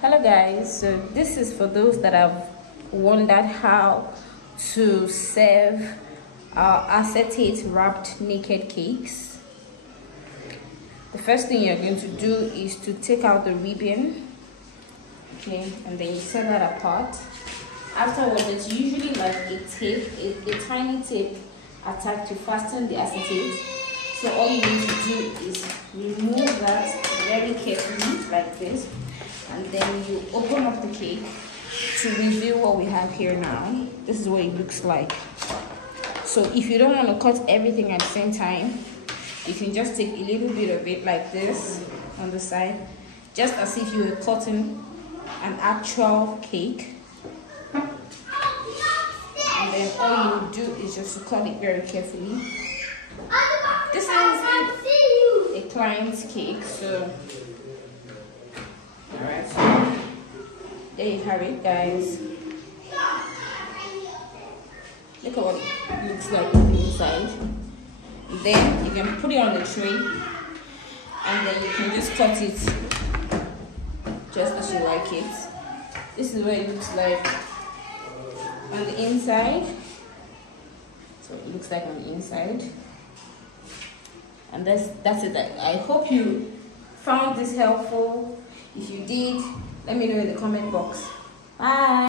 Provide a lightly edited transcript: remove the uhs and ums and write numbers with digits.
Hello guys, so this is for those that have wondered how to serve acetate wrapped naked cakes. The first thing you're going to do is to take out the ribbon, okay, and then you set that apart. Afterwards, it's usually like a tape, a tiny tape attached to fasten the acetate. So all you need to do is remove that very carefully like this, and then you open up the cake to reveal what we have here now. This is what it looks like. So if you don't want to cut everything at the same time, you can just take a little bit of it like this on the side, just as if you were cutting an actual cake. And then all you do is just to cut it very carefully. This is a client's cake, so alright, so there you have it, guys. Look at what it looks like on the inside. Then you can put it on the tray, and then you can just cut it just as you like it. This is what it looks like on the inside. So it looks like on the inside. And that's it. I hope you found this helpful. If you did, let me know in the comment box. Bye.